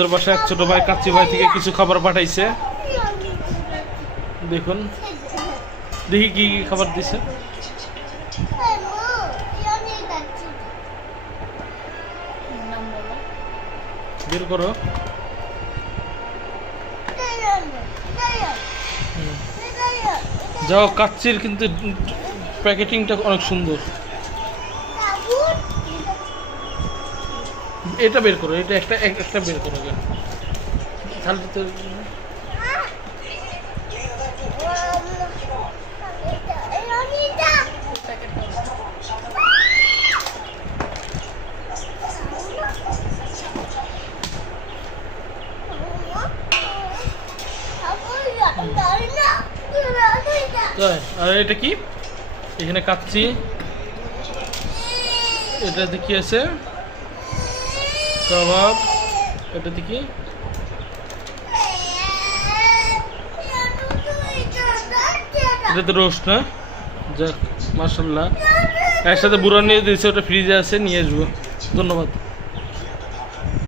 তোর বাসায় এক ছোট ভাই কাচ্চি ভাই থেকে কিছু খাবার পাঠাইছে, দেখুন দেখি কি কি খাবার দিছে। বের করো। যাও, কাচ্চির কিন্তু প্যাকেটিংটা অনেক সুন্দর। এটা বের করো, এটা একটা একটা বের করো কেন থালতে। আর এটা কি? এখানে কাচ্চি, এটাতে কি আছে? কাবাব, এটাতে কি? এটাতে রোস্ট না? যাক মাশাআল্লাহ, একসাথে বুড়া নিয়ে দিয়েছে, ওটা ফ্রিজে আছে, নিয়ে আসবো। ধন্যবাদ।